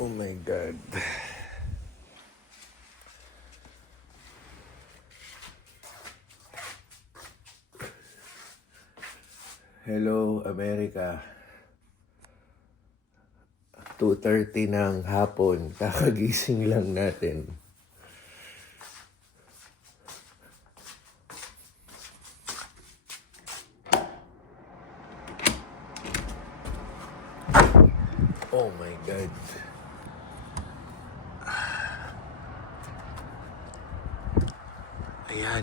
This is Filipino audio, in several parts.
Oh my God. Hello, America. 2:30 ng hapon. Kakagising lang natin. Oh my God. Ayan.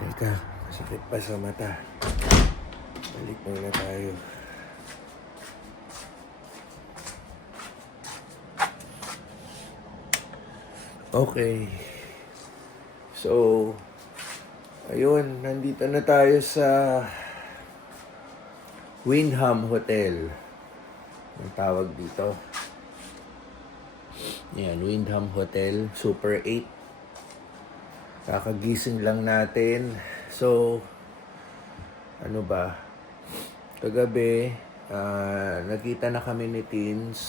Teka, masakit pa sa mata. Balik muna tayo. Okay. So, ayun, nandito na tayo sa Wyndham Hotel. Ang tawag dito. Yan, Wyndham Hotel, Super 8. Kakagising lang natin. So, ano ba? Kagabi, nakita na kami ni Teens.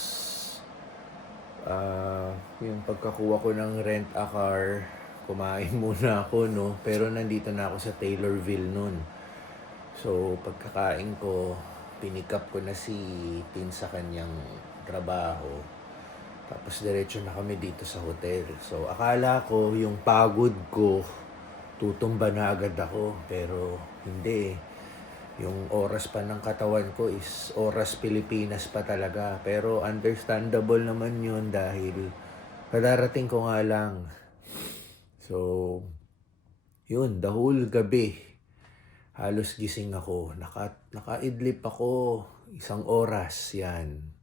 Yung pagkakuha ko ng rent a car, kumain muna ako, no? Pero nandito na ako sa Taylorville nun. So, pagkakain ko, pinick up ko na si Teens sa kanyang trabaho. Tapos diretso na kami dito sa hotel. So akala ko yung pagod ko, tutumba na agad ako. Pero hindi. Yung oras pa ng katawan ko is oras Pilipinas pa talaga. Pero understandable naman yun dahil kadarating ko nga lang. So, yun, the whole gabi. Halos gising ako. Nakaidlip ako 1 oras yan.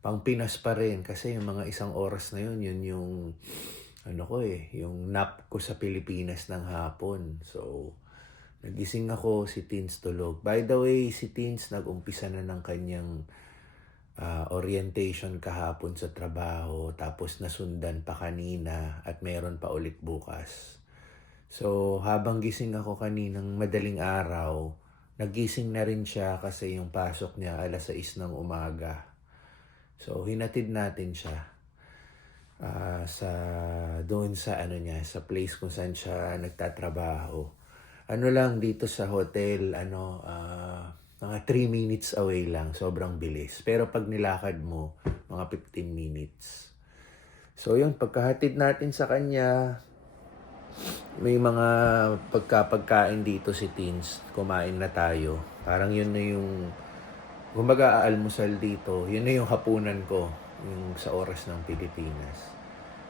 Pang Pinas pa rin kasi yung mga 1 oras na yun yung yung nap ko sa Pilipinas ng hapon. So, nagising ako, si Teens tulog. By the way, si Teens nag-umpisa na ng kanyang orientation kahapon sa trabaho, tapos nasundan pa kanina at meron pa ulit bukas. So, habang gising ako kaninang madaling araw, nagising na rin siya kasi yung pasok niya 6:00 ng umaga. So, hinatid natin siya sa place kung saan siya nagtatrabaho. Ano lang dito sa hotel, mga 3 minutes away lang, sobrang bilis. Pero pag nilakad mo, mga 15 minutes. So, yun, pagkahatid natin sa kanya, may mga pagkain dito si Teens, kumain na tayo. Parang yun na yung kumbaga, almusal dito, yun na yung hapunan ko, yung sa oras ng Pilipinas.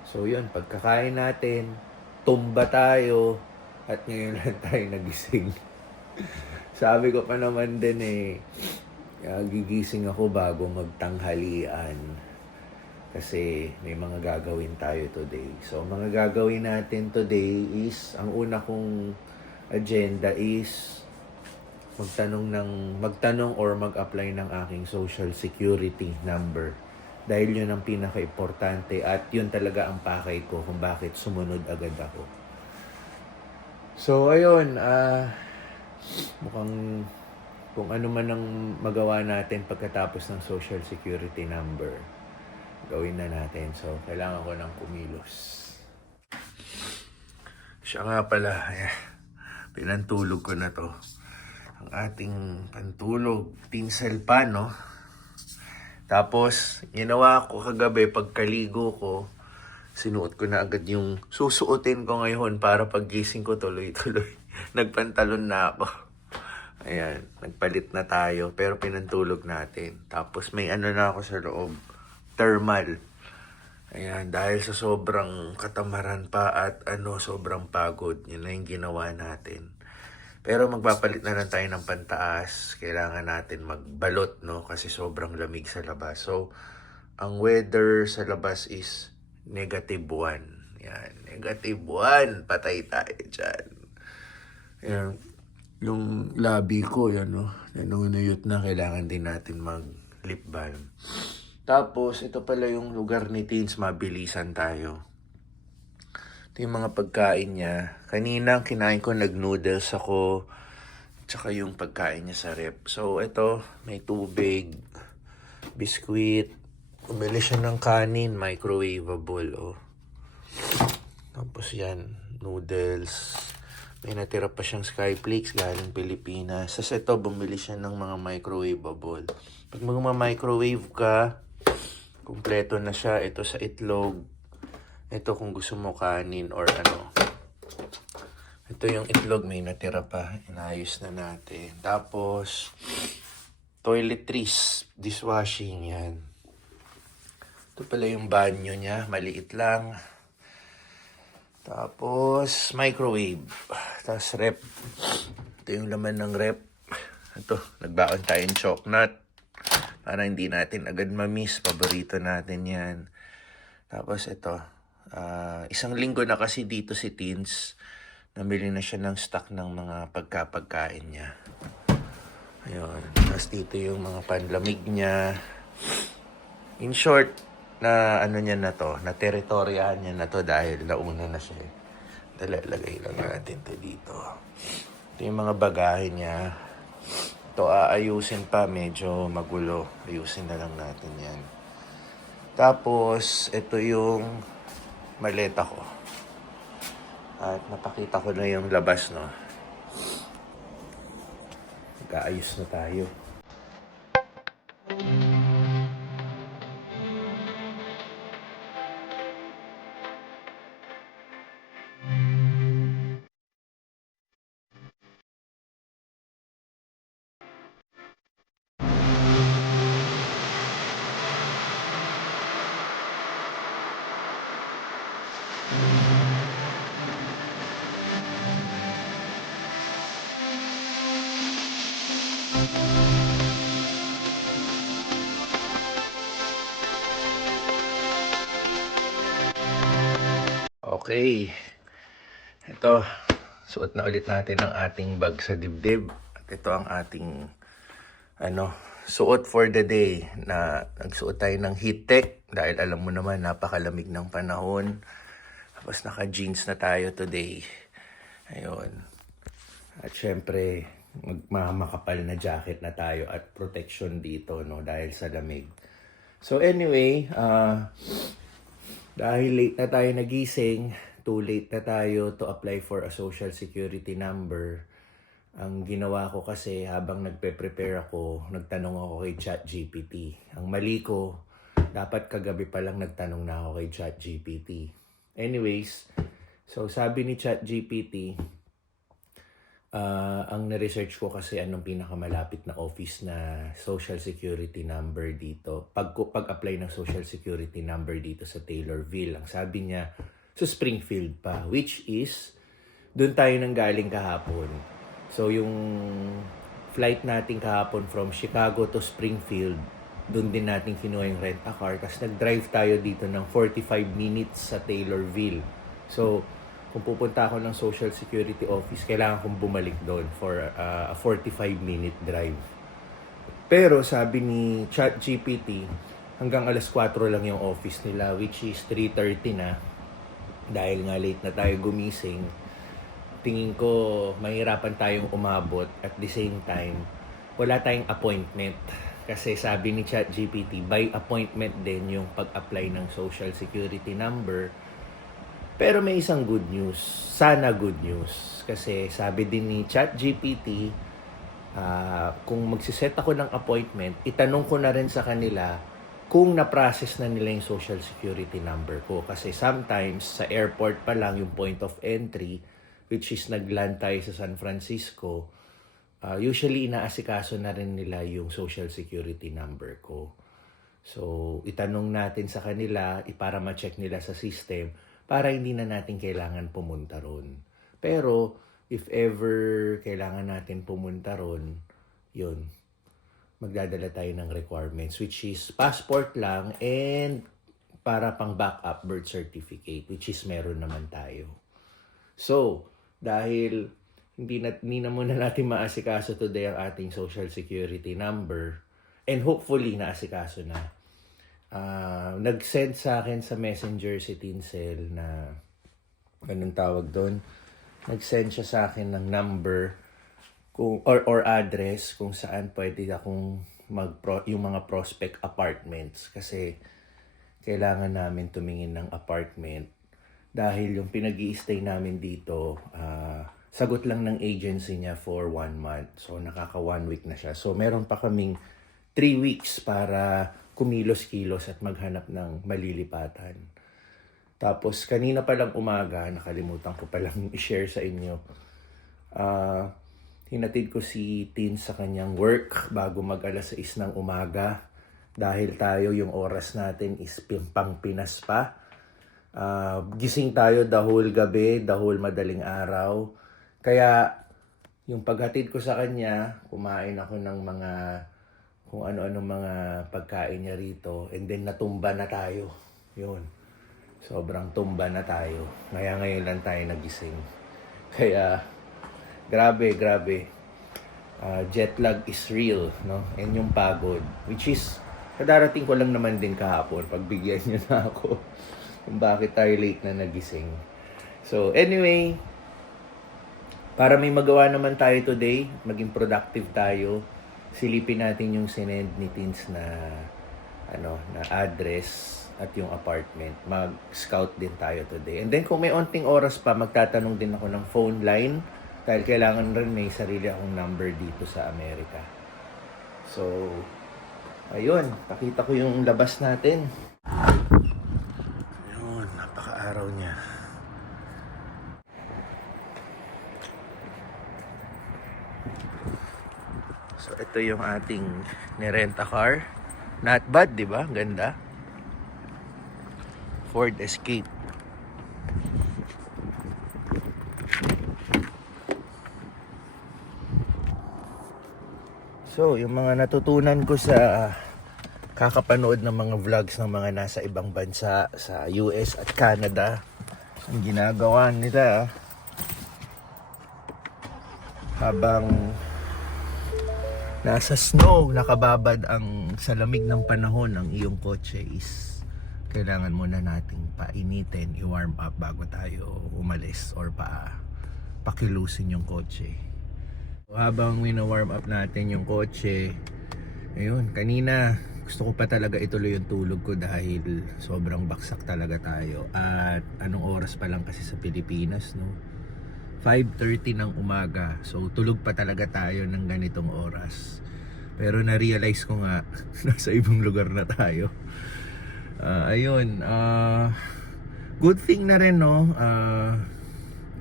So yun, pagkakain natin, tumba tayo, at ngayon lang tayo nagising. Sabi ko pa naman din gigising ako bago magtanghalian. Kasi may mga gagawin tayo today. So, mga gagawin natin today is, ang una kong agenda is, magtanong or mag-apply ng aking social security number. Dahil yun ang pinaka-importante at yun talaga ang pakay ko kung bakit sumunod agad ako. So, ayun, mukhang kung ano man ang magawa natin pagkatapos ng social security number, gawin na natin. So, kailangan ko ng kumilos. Siya nga pala, pinantulog ko na to. Ang ating pantulog, tinsel pa, no? Tapos, ginawa ko kagabi, pagkaligo ko, sinuot ko na agad yung susuotin ko ngayon para paggising ko tuloy-tuloy. Nagpantalon na ako. Ayan, nagpalit na tayo, pero pinantulog natin. Tapos may na ako sa loob, thermal. Ayan, dahil sa sobrang katamaran pa at sobrang pagod, yun na yung ginawa natin. Pero magpapalit na lang tayo ng pantaas. Kailangan natin magbalot, no? Kasi sobrang lamig sa labas. So, ang weather sa labas is -1. Yan, -1. Patay tayo dyan. Yan. Yung labi ko, yan, no? Nanunuyot na. Kailangan din natin mag-lip balm. Tapos, ito pala yung lugar ni Teens. Mabilisan tayo. Ito yung mga pagkain niya. Kanina, kinain ko, nag-noodles ako. tsaka yung pagkain niya sa rep. So, ito, may tubig, biskwit, bumili siya ng kanin, microwavable, oh. Tapos yan, noodles, may natira pa siyang Skyflakes galing Pilipinas. Tapos ito, bumili siya ng mga microwavable. Pag microwave ka, kumpleto na siya. Ito sa itlog. Ito kung gusto mo kanin or ano. Ito yung itlog, may natira pa. Inayos na natin. Tapos, toiletries, dishwashing, yan. Ito pala yung banyo niya, maliit lang. Tapos, microwave. Tapos, rep. Ito yung laman ng rep. Ito, nagbaon tayong choknut. Para hindi natin agad ma-miss. Paborito natin yan. Tapos, ito. Isang linggo na kasi dito si Teens. Namili na siya ng stock ng mga pagkain niya. Ayun. Tapos dito yung mga panlamig niya. In short, na ano niya na to, na teritoryahan niya na to dahil nauna na siya. Lagay lang natin to dito. Ito yung mga bagahe niya. Ito aayusin pa, medyo magulo. Ayusin na lang natin yan. Tapos, ito yung maleta ko. At napakita ko na yung labas, no? Mag-aayos na tayo. Okay. Ito, suot na ulit natin ang ating bag sa dibdib. At ito ang ating suot for the day na nagsuot tayo ng heat tech dahil alam mo naman napakalamig ng panahon. Tapos naka-jeans na tayo today. Ayun. At syempre, magmamakapal na jacket na tayo at protection dito, no, dahil sa lamig. So anyway, dahil late na tayo nagising, too late na tayo to apply for a social security number. Ang ginawa ko kasi habang nagpe-prepare ako, nagtanong ako kay ChatGPT. Ang mali ko, dapat kagabi pa lang nagtanong na ako kay ChatGPT. Anyways, so sabi ni ChatGPT, ang na-research ko kasi anong pinakamalapit na office na social security number dito. Pag-apply ng social security number dito sa Taylorville, ang sabi niya, sa Springfield pa, which is, doon tayo nang galing kahapon. So, yung flight natin kahapon from Chicago to Springfield, doon din natin kinuha yung rent-a-car. Tapos nag-drive tayo dito ng 45 minutes sa Taylorville. So, kung pupunta ako ng Social Security Office, kailangan kong bumalik doon for a 45-minute drive. Pero sabi ni ChatGPT, hanggang alas 4 lang yung office nila, which is 3:30 na. Dahil nga late na tayo gumising, tingin ko mahirapan tayong umabot. At the same time, wala tayong appointment. Kasi sabi ni ChatGPT, by appointment din yung pag-apply ng Social Security number. Pero may isang good news. Sana good news. Kasi sabi din ni ChatGPT, kung magsiset ako ng appointment, itanong ko na rin sa kanila kung na-process na nila yung social security number ko. Kasi sometimes, sa airport pa lang yung point of entry, which is nag-land tayo sa San Francisco, usually inaasikaso na rin nila yung social security number ko. So, itanong natin sa kanila, para ma-check nila sa system, para hindi na natin kailangan pumunta ron. Pero, if ever kailangan natin pumunta ron, yun, magdadala tayo ng requirements, which is passport lang and para pang backup birth certificate, which is meron naman tayo. So, dahil hindi na muna natin maasikaso today ang ating social security number, and hopefully naasikaso na, nag-send sa akin sa messenger si Tinsel na, anong tawag doon? Nag-send siya sa akin ng number or address kung saan pwede akong yung mga prospect apartments kasi kailangan namin tumingin ng apartment dahil yung pinag-i-stay namin dito, sagot lang ng agency niya for 1 month. So, nakaka 1 week na siya. So, meron pa kaming 3 weeks para kumilos-kilos at maghanap ng malilipatan. Tapos, kanina pa lang umaga, nakalimutan ko palang i-share sa inyo. Hinatid ko si Tin sa kanyang work bago mag-alas 6 ng umaga. Dahil tayo, yung oras natin is pang Pinas pa. Gising tayo the whole gabi, the whole madaling araw. Kaya yung paghatid ko sa kanya, kumain ako ng mga kung ano-ano mga pagkain niya rito, and then natumba na tayo. Yun. Sobrang tumba na tayo. Ngayon lang tayo nagising. Kaya grabe. Jet lag is real, no? And yung pagod, which is kadarating ko lang naman din kahapon. Pagbigyan niyo na ako kung bakit tayo late na nagising. So anyway, para may magawa naman tayo today, maging productive tayo, silipin natin yung sinend ni Tins na na address at yung apartment. Mag-scout din tayo today. And then kung may onting oras pa, magtatanong din ako ng phone line dahil kailangan rin may sarili akong number dito sa Amerika. So, ayun, pakita ko yung labas natin. Ayun, napaka-araw niya. So, ito yung ating nirenta car. Not bad, di ba? Ganda. Ford Escape. So, yung mga natutunan ko sa kakapanood ng mga vlogs ng mga nasa ibang bansa sa US at Canada, ang ginagawa nila habang nasa snow, nakababad ang sa lamig ng panahon ng iyong kotse is kailangan muna nating painitin, i-warm up bago tayo umalis or pakilusin yung kotse. So, habang wina-warm up natin yung kotse, ayun, kanina gusto ko pa talaga ituloy yung tulog ko dahil sobrang baksak talaga tayo. At anong oras pa lang kasi sa Pilipinas, no? 5:30 ng umaga. So tulog pa talaga tayo ng ganitong oras. Pero na-realize ko nga nasa ibang lugar na tayo. Ayun, good thing na rin, no?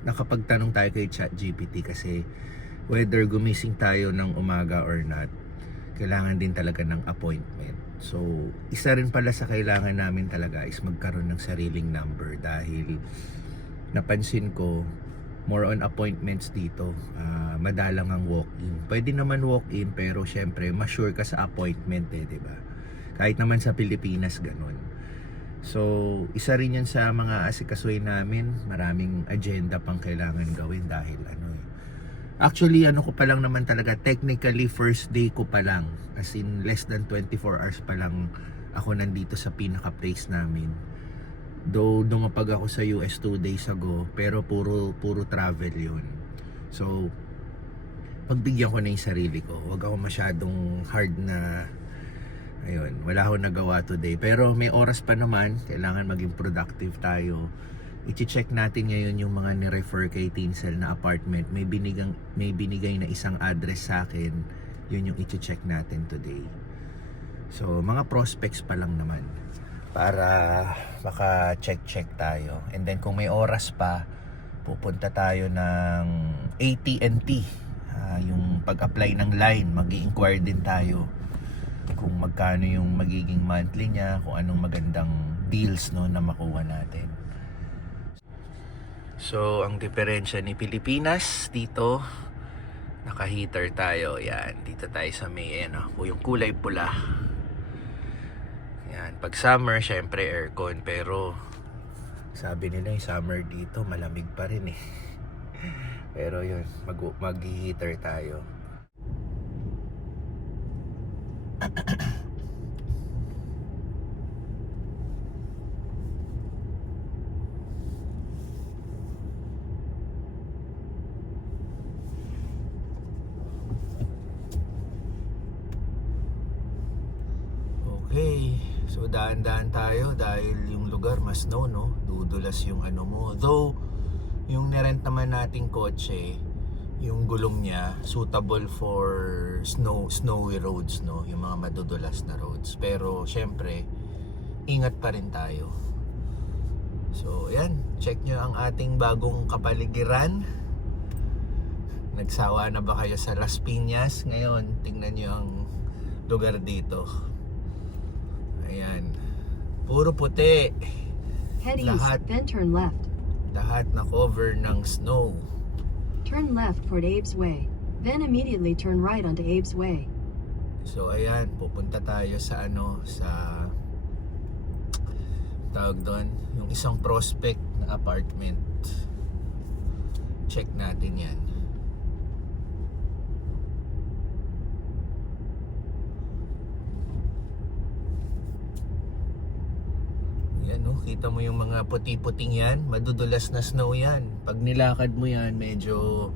Nakapagtanong tayo kay ChatGPT kasi whether gumising tayo ng umaga or not, kailangan din talaga ng appointment. So, isa rin pala sa kailangan namin talaga is magkaroon ng sariling number dahil napansin ko more on appointments dito, madalang ang walk-in. Pwede naman walk-in pero syempre ma-sure ka sa appointment di ba? Kahit naman sa Pilipinas ganun. So, isa rin yan sa mga asikasuhin namin. Maraming agenda pang kailangan gawin dahil actually ko pa lang naman talaga, technically first day ko pa lang, as in less than 24 hours pa lang ako nandito sa pinaka place namin. Though dumapag ako sa US 2 days ago, pero puro travel yun. So, pagbigyan ko na yung sarili ko. Huwag ako masyadong hard na, ayun, wala akong nagawa today. Pero may oras pa naman, kailangan maging productive tayo. I-check natin ngayon yung mga ni-refer kay Tinsel na apartment. May binigay na isang address sa akin. Yun yung i-check natin today. So, mga prospects pa lang naman para maka-check tayo. And then kung may oras pa, pupunta tayo ng AT&T. Yung pag-apply ng line, mag-i-inquire din tayo kung magkano yung magiging monthly niya, kung anong magandang deals na makuha natin. So, ang diferensya ni Pilipinas dito, naka-heater tayo. Yan, dito tayo sa may yung kulay pula. Yan, pag summer, syempre aircon, pero sabi nila yung summer dito malamig pa rin Pero yun, mag-heater tayo. Okay, so daan-daan tayo dahil yung lugar mas snow, no? Dudulas yung ano mo. Though, yung nirent naman nating kotse, yung gulong niya suitable for snowy roads, no? Yung mga madudulas na roads. Pero syempre, ingat pa rin tayo. So, ayan, check nyo ang ating bagong kapaligiran. Nagsawa na ba kayo sa Las Piñas? Ngayon, tingnan nyo ang lugar dito. Ayan. Puro puti. Head east, then turn left. Lahat na cover ng snow. Turn left toward Abe's Way. Then immediately turn right onto Abe's Way. So ayan, pupunta tayo sa tawag doon, yung isang prospect na apartment. Check natin yan. Yan, no? Kita mo yung mga puti-puting yan, madudulas na snow yan. Pag nilakad mo yan, medyo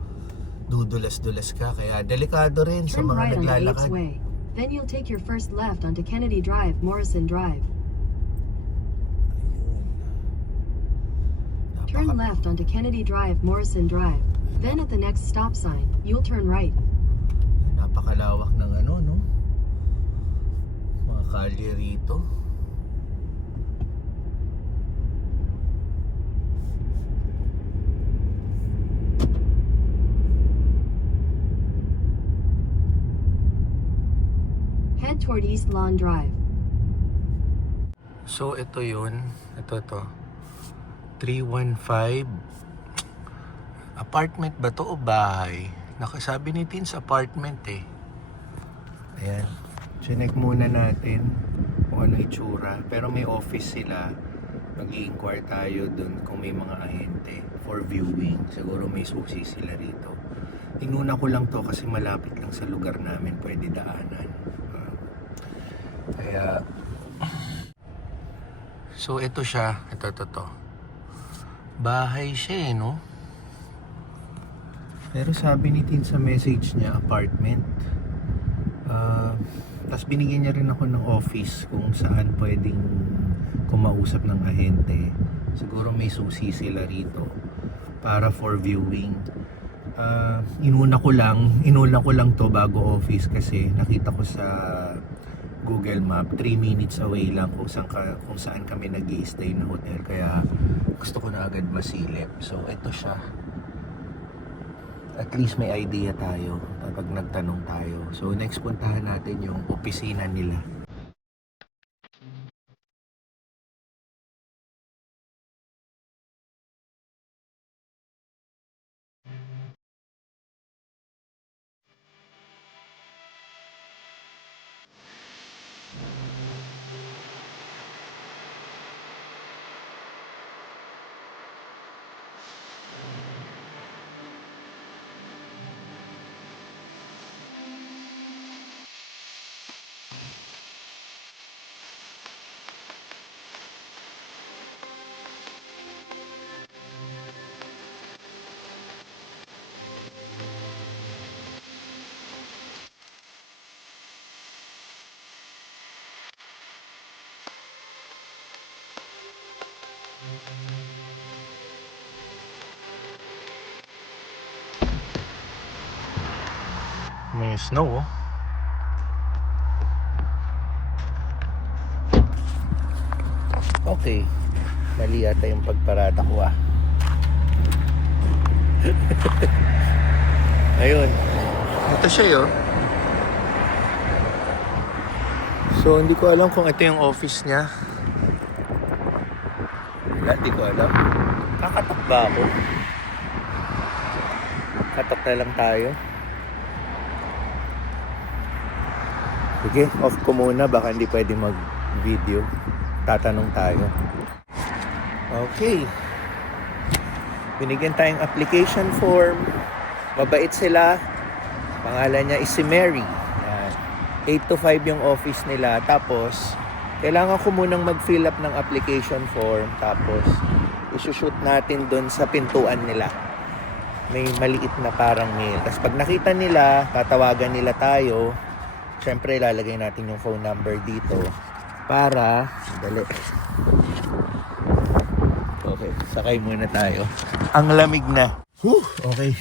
dudulas-dulas ka. Kaya delikado rin sa Turn mga right onto Abe's naglalakad. Way. Then you'll take your first left onto Kennedy Drive, Morrison Drive. Turn left onto Kennedy Drive, Morrison Drive. Then at the next stop sign, you'll turn right. Napakalawak ng no? Mga kalye rito. Head toward East Lawn Drive. So ito yun. Ito to. 315. Apartment ba to o bahay? Nakasabi ni Tins apartment eh. Ayan. Chinek muna natin kung ano itsura. Pero may office sila. Mag-i-inquire tayo dun kung may mga ahente for viewing. Siguro may susi sila rito. Inuna ko lang to kasi malapit lang sa lugar namin. Pwede daanan. Kaya so ito siya. Ito to. Bahay siya eh, no? Pero sabi ni Tin sa message niya, apartment. Tapos binigyan niya rin ako ng office kung saan pwedeng kumausap ng ahente. Siguro may susi sila rito para for viewing. Inuna ko lang to bago office kasi nakita ko sa Google Map 3 minutes away lang kung saan kami nag-i-stay na hotel, kaya gusto ko na agad masilip. So ito siya, at least may idea tayo kapag nagtanong tayo. So next puntahan natin yung opisina nila. May snow, oh. Okay, mali yata yung pagparada ko, ah. Ayun, ito siya, oh. So hindi ko alam kung ito yung office niya. Hindi ko alam. Kakatok ba ako? Katok na lang tayo. Sige, off ko muna. Baka hindi pwede mag-video. Tatanong tayo. Okay. Binigyan tayong application form. Mabait sila. Pangalan niya is si Mary. Yan. 8 to 5 yung office nila. Tapos, kailangan ko munang mag-fill up ng application form. Tapos, isushoot natin doon sa pintuan nila. May maliit na parang mail. Tapos pag nakita nila, tatawagan nila tayo. Siyempre, lalagay natin yung phone number dito. para, dali. Okay, sakay muna tayo. Ang lamig na. Whew, okay.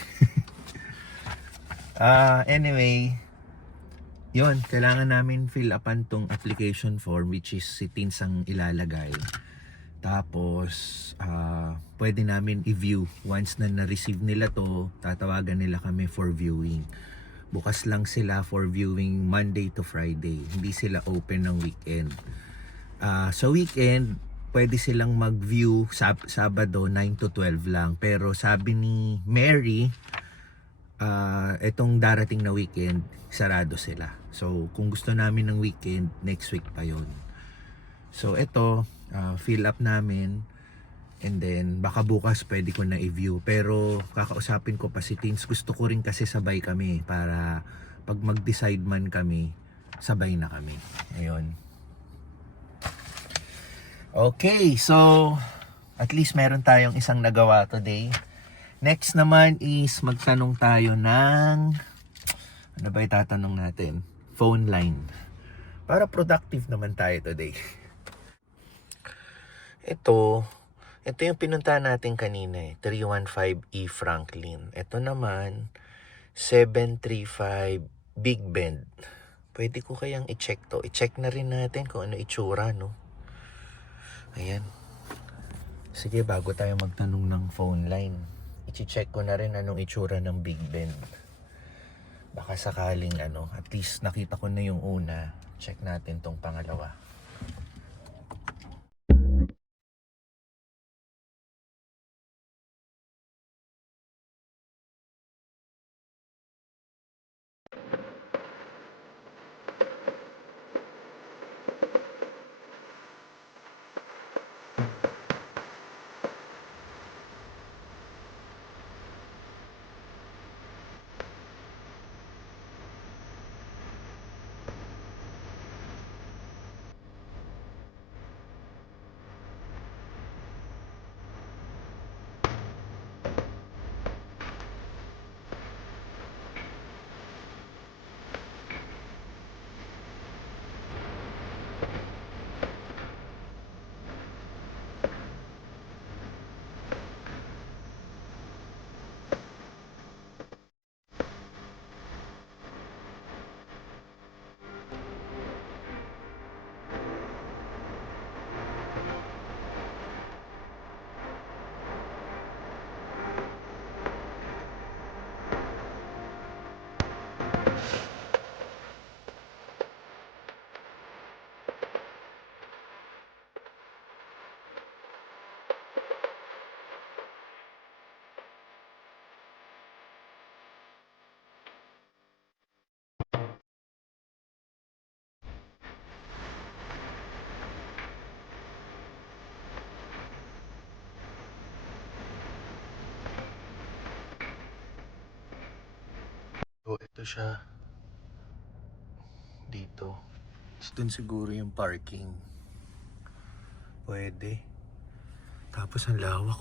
Anyway, yon, kailangan namin fill upan tong application form, which is si Teens ang ilalagay. Tapos, pwede namin i-view. Once na na-receive nila to, tatawagan nila kami for viewing. Bukas lang sila for viewing Monday to Friday. Hindi sila open ng weekend. Sa weekend, pwede silang mag-view Sabado 9 to 12 lang. Pero sabi ni Mary, itong darating na weekend, sarado sila. So, kung gusto namin ng weekend, next week pa yon. So, ito, fill up namin. And then, baka bukas pwede ko na i-view. Pero, kakausapin ko pa si Teens. Gusto ko rin kasi sabay kami para pag mag-decide man kami, sabay na kami. Ayun. Okay, so, at least meron tayong isang nagawa today. Next naman is magtanong tayo ng, ano ba itatanong natin? Phone line. Para productive naman tayo today. Ito yung pinuntahan natin kanina 315 E Franklin. Ito naman, 735 Big Bend. Pwede ko kayang i-check to. I-check na rin natin kung ano itsura, no? Ayan. Sige, bago tayo magtanong ng phone line, i-check ko na rin anong itsura ng Big Bend. Baka sakaling at least nakita ko na yung una. Check natin tong pangalawa. So, ito siya. Dito. Doon siguro yung parking. Pwede. Tapos ang lawak.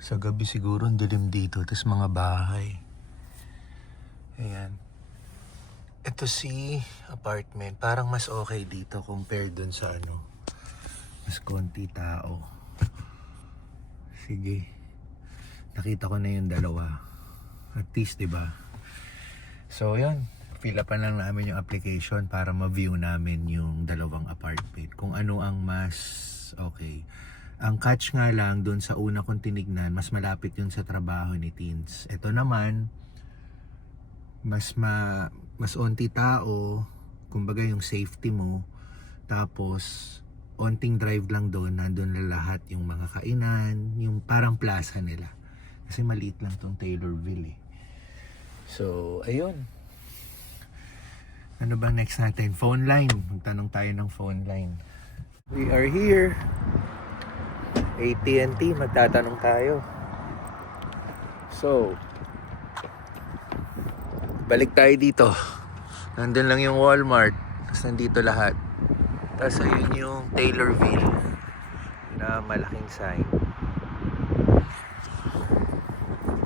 Sa gabi siguro ang dilim dito. Tapos mga bahay. Ayan. Ito si apartment. Parang mas okay dito compared dun sa mas konti tao. Sige. Nakita ko na yung dalawa. At least, diba? So, yun. Fill upan lang namin yung application para ma-view namin yung dalawang apartment. Kung ano ang mas okay. Ang catch nga lang doon sa una kong tinignan, mas malapit yun sa trabaho ni Teens. Ito naman, mas onti tao, kumbaga yung safety mo. Tapos, onting drive lang doon, nandun na lahat yung mga kainan, yung parang plaza nila. Kasi maliit lang tong Taylorville eh. So, ayun. Ano bang next natin? Phone line. Magtanong tayo ng phone line. We are here. AT&T. Magtatanong tayo. So, balik tayo dito. Nandun lang yung Walmart. Tapos nandito lahat. Tapos ayun yung Taylorville na malaking sign.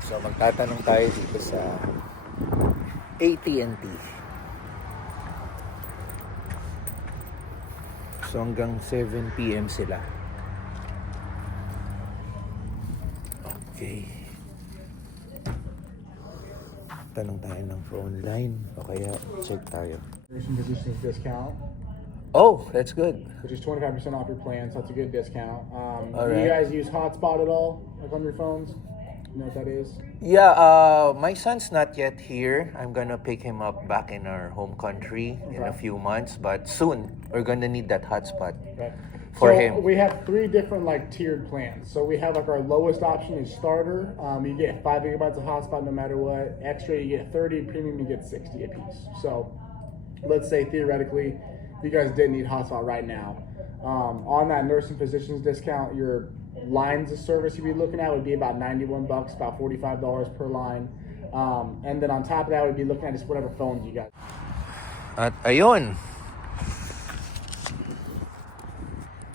So, magtatanong tayo dito sa AT&T. So hanggang 7 p.m. sila. Okay. Tanong tayo ng phone line o kaya check tayo. Nursing physicians discount, Oh, that's good. which is 25% off your plan, so that's a good discount. Do Alright. you guys use Hotspot at all, like on your phones? You know what that is? Yeah, my son's not yet here. I'm gonna pick him up back in our home country in a few months, but soon we're gonna need that hotspot. Okay. For so him. we have 3 different like tiered plans. So we have like our lowest option is starter. You get 5 gigabytes of hotspot no matter what. Extra you get 30. Premium you get 60 a piece. So let's say theoretically you guys didn't need hotspot right now. On that nursing physicians discount, your lines of service you'd be looking at would be about $91, about $45 per line. And then on top of that, we'd be looking at just whatever phones you got. At ayun,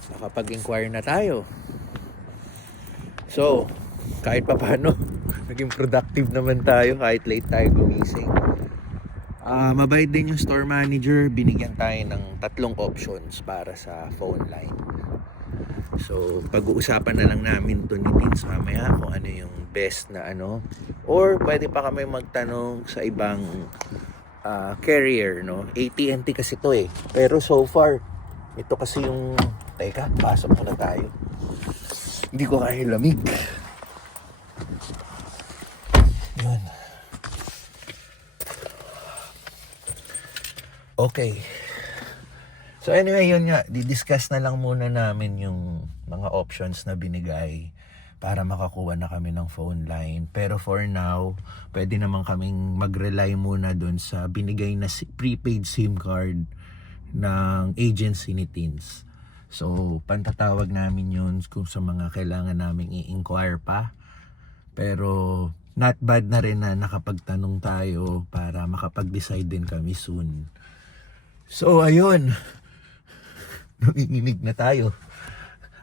nakapag-inquire na tayo. So, kahit pa paano, naging productive naman tayo kahit late tayo gumising. Mabait din yung store manager, binigyan tayo ng 3 options para sa phone line. So, pag-uusapan na lang namin to ni Tins mamaya kung ano yung best na ano. Or pwede pa kami magtanong sa ibang carrier, no? AT&T kasi to eh. Pero so far, ito kasi yung... Teka, pasok muna tayo. Hindi ko kaya lamig. Yun. Okay. So anyway, yun nga. Didiscuss na lang muna namin yung mga options na binigay para makakuha na kami ng phone line. Pero for now, pwede naman kaming mag-rely muna dun sa binigay na prepaid SIM card ng agency ni Teens. So, pantatawag namin yun kung sa mga kailangan naming i-inquire pa. Pero, not bad na rin na nakapagtanong tayo para makapag-decide din kami soon. So, ayun. Nanginginig na tayo.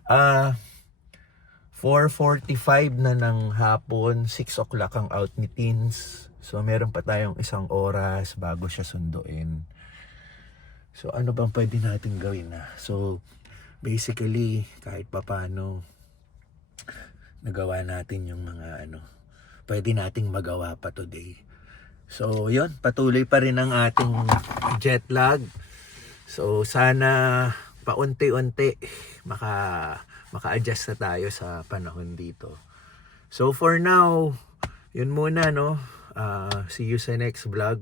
4:45 na ng hapon, 6 o'clock ang out ni Teens. So, meron pa tayong 1 oras bago siya sunduin. So, ano bang pwede natin gawin na? So, basically, kahit papano, nagawa natin yung mga pwede nating magawa pa today. So, yun, patuloy pa rin ang ating jet lag. So, sana paunti-unti maka-adjust na tayo sa panahon dito. So, for now, yun muna, no? See you sa next vlog.